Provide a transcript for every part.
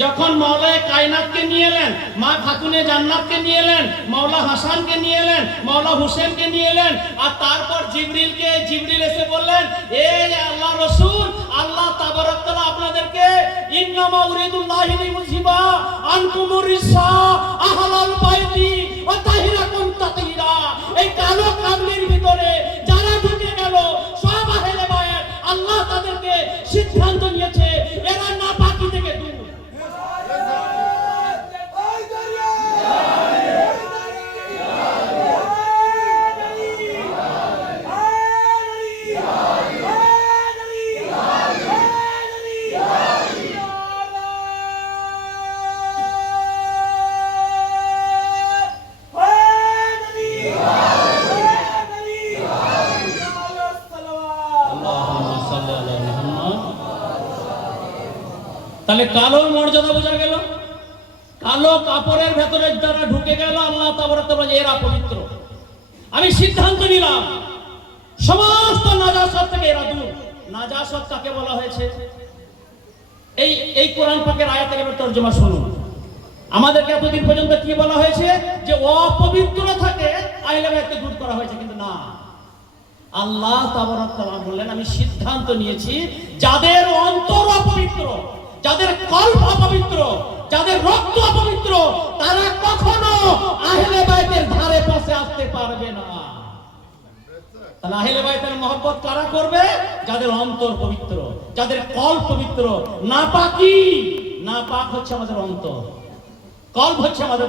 যখন মাওলায়ে কায়নাতকে নিয়ে এলেন, মা খাতুনে জান্নাতকে নিয়ে এলেন, মাওলা হাসানকে নিয়ে এলেন, মাওলা হুসেনকে নিয়ে এলেন, আর তারপর জিবরিল এসে বললেন, এই আল্লাহ রাসূল, আল্লাহ তাবারক তাআলা আপনাদেরকে ইন্নামা উরিদুল্লাহি লিইউযিবা আনকুমুর রিসা আহলাল বাইতি ওয়া তাহিরাকুম তাতহীরা। এই কালো কামলির ভিতরে যারা ঢুকে গেল সব আহলে বাইত, আল্লাহ তাদেরকে সিদ্ধান্ত নিয়েছে এরা নাপাকি থেকে দূর। তাহলে কালোর মর্যাদা বোঝা গেল। কালো কাপড়ের ভেতরে যারা ঢুকে গেল, আল্লাহ তাবারক তাআলা এরা পবিত্র। আমি সিদ্ধান্ত নিলাম সমস্ত নাজাসত থেকে এরা দূর। নাজাসত কাকে বলা হয়েছে? এই কোরআন পাকের আয়াতের এবার তরজমা শুনুন। আমাদেরকে এতদিন পর্যন্ত কি বলা হয়েছে? যে অপবিত্র থাকে আহলে বাইতকে দূর করা হয়েছে, কিন্তু না, আল্লাহ তাবারক তাআলা বললেন আমি সিদ্ধান্ত নিয়েছি যাদের অন্তর অপবিত্র, যাদের কল্প অপবিত্র, যাদের রক্ত অপবিত্র, তারা কখনো আহলে বাইতের ধারে পাশে আসতে পারবে না। তাহলে আহলে বাইতের মহব্বত কারা করবে? যাদের অন্তর পবিত্র, যাদের কল্প পবিত্র। নাপাক হচ্ছে আমাদের অন্তর, কল্প হচ্ছে আমাদের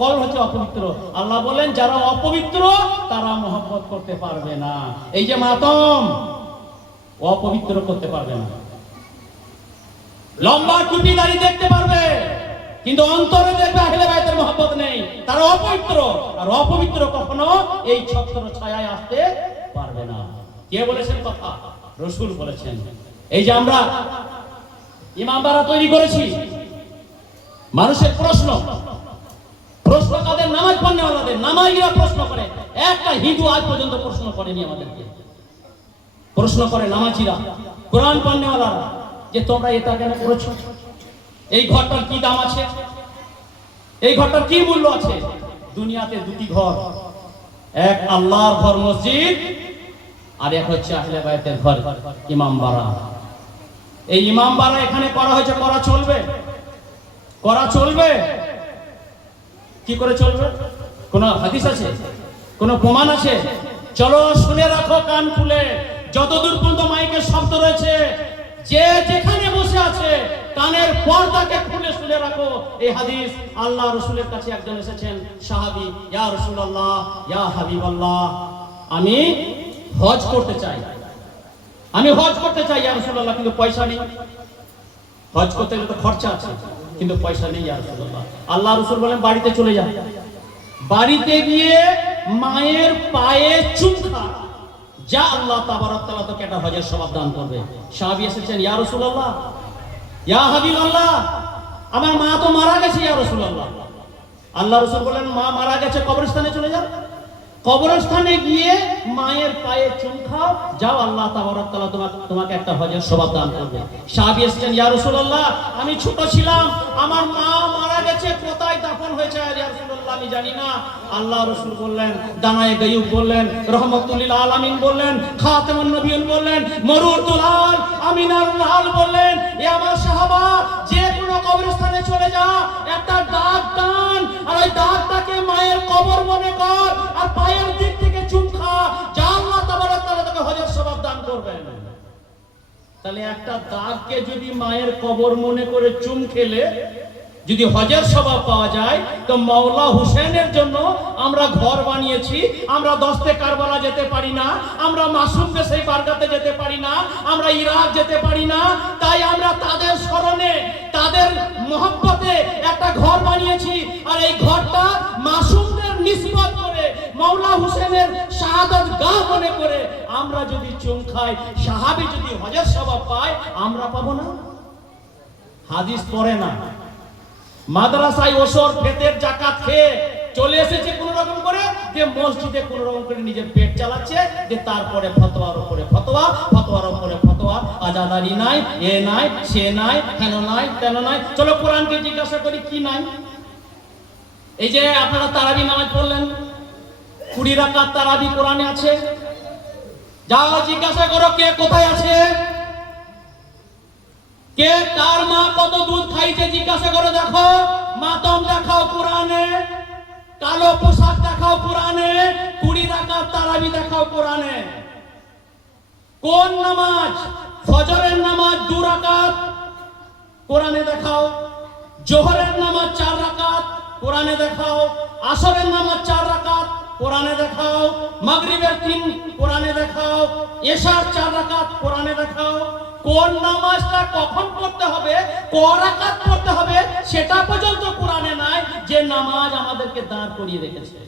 কল্প হচ্ছে অপবিত্র। আল্লাহ বলেন যারা অপবিত্র তারা মহব্বত করতে পারবে না। এই যে মাতম, অপবিত্র করতে পারবে না। লম্বা টুপি দাড়ি দেখতে পারবে, কিন্তু অন্তরে দেখবে আহলে বাইতের মহব্বত নেই, তারা অপবিত্র। আর অপবিত্র কখনো এই ছত্র ছায়ায় আসতে পারবে না। কে বলেছেন কথা? রাসূল বলেছেন। এই যে আমরা ইমামবাড়া তৈরি করেছি, মানুষের প্রশ্ন কাদের? নামাজ পড়নেওয়ালাদের। নামাজীরা প্রশ্ন করে, একটা হিন্দু আজ পর্যন্ত প্রশ্ন করেনি আমাদেরকে। প্রশ্ন করে নামাজীরা, কোরআন পড়নেওয়ালারা, যে তোমরা এটা কেন করেছো? এই ঘরটার কি দাম আছে? এই ঘরটার কি মূল্য আছে? দুনিয়াতে দুটি ঘর, এক আল্লাহর ঘর মসজিদ, আর এক হচ্ছে আহলে বাইতের ঘর ইমামবাড়া। এই ইমামবাড়া এখানে করা হয়েছে, করা চলবে? করা চলবে? কি করে চলবে? কোন হাদিস আছে? কোন প্রমাণ আছে? চলো শুনে রাখো কান খুলে, যতদূর পর্যন্ত মাইকের শব্দ রয়েছে, যে যেখানে বসে আছে কানের পর্দাকে খুলে শুনে রাখো। এই হাদিস আল্লাহ রাসূলের কাছে একজন এসেছেন সাহাবী, ইয়া রাসূলুল্লাহ, ইয়া হাবিবাল্লাহ, আমি হজ করতে চাই, ইয়া রাসূলুল্লাহ, কিন্তু পয়সা নেই। হজ করতে গেলে তো খরচা আছে, কিন্তু পয়সা নেই ইয়া রাসূলুল্লাহ। আল্লাহ রাসূল বলেন বাড়িতে চলে যান, বাড়িতে গিয়ে মায়ের পায়ে চুম খা, যা আল্লাহ তাবারক তাআলা তোকে একটা হজের সওয়াব দান করবে। সাহাবী এসেছেন, ইয়া রাসূলুল্লাহ, ইয়া হাবিবাল্লাহ, আমার মা তো মারা গেছে ইয়া রাসূলুল্লাহ। আল্লাহ রাসূল বলেন মা মারা গেছে, কবরস্থানে চলে যাও, কবরস্থানে গিয়ে মায়ের পায়ে চুম খাও, যাও আল্লাহ তাবারক তাআলা তোমাকে একটা হজের সওয়াব দান করবে। সাহাবী এসেছেন, ইয়া রাসূলুল্লাহ, আমি ছোট ছিলাম, আমার মা মারা গেছে, কোথায় দাফন হয়েছে ইয়া রাসূলুল্লাহ আমি জানি না। আল্লাহ রাসূল বললেন, দানায়ে গায়ুব বললেন, রাহমাতুল লিল আলামিন বললেন, খাতামুন নবিয়্যিন বললেন, মরুতুল আল আমিনার লাল বললেন, এ আমার সাহাবা, যে কোনো কবরস্থানে চলে যা, একটা দাগ টান, আর ওই দাগটাকে মায়ের কবর মনে কর, আর পায়ের দিক থেকে চুম খা, যা আল্লাহ তাবারক তাআলা তোকে হজের সওয়াব দান করবেন। তাহলে একটা দাগকে যদি মায়ের কবর মনে করে চুম খেলে যদি হজের সওয়াব পাওয়া যায়, তো মাওলা হুসেনের জন্য আমরা ঘর বানিয়েছি, আমরা দস্তে কারবালা যেতে পারি না, আমরা মাসুমকে সেই বারগাতে যেতে পারি না, আমরা ইরাক যেতে পারি না, তাই আমরা তাদের স্মরণে, তাদের মহব্বতে একটা ঘর বানিয়েছি। আর এই ঘরটা মাসুমদের নিসবত করে, মাওলা হুসেনের শাহাদাত গাহ মনে করে আমরা যদি চুম খাই, সাহাবী যদি হজের সওয়াব পায়, আমরা পাবো না? হাদিস পড়ে না, মাদ্রাসায় ওসর ফেতের জাকাত খেয়ে চলে এসেছে কোন রকম করে, যে মসজিদে কোন রকম করে নিজের পেট চালাচ্ছে, যে তারপরে ফতোয়ার উপরে ফতোয়া, ফতোয়ার উপরে ফতোয়া, আজাদারি নাই, এ নাই, সে নাই, হেন নাই, তেন নাই। চলো কোরআনকে জিজ্ঞাসা করি কি নাই। এই যে আপনারা তারাবি নামাজ পড়লেন, 20 রাকাত তারাবি কোরআনে আছে। যাও জিজ্ঞাসা করো কে কোথায় আছে, কে কার মা কত দুধ খাইছে জিজ্ঞাসা করে দেখো। মাতম দেখাও কোরআনে, কালো পোশাক দেখাও কোরআনে, 20 রাকাত তারাবি দেখাও কোরআনে। কোন নামাজ, ফজরের নামাজ 2 রাকাত কোরআনে দেখাও, জোহরের নামাজ 4 রাকাত কোরআনে দেখাও, আসরের নামাজ 4 রাকাত কোরআনে দেখাও, মাগরিবের 3 কোরআনে দেখাও, এশার 4 রাকাত কোরআনে দেখাও। কোন নামাজটা কখন পড়তে হবে, ক রাকাত পড়তে হবে, সেটা পর্যন্ত কোরআনে নাই, যে নামাজ আমাদেরকে দাঁড় করিয়ে রেখেছে।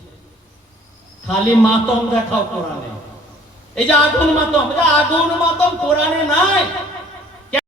খালি মাতম দেখাও কোরআনে। এই যে আগুন মাতম, কোরআনে নাই।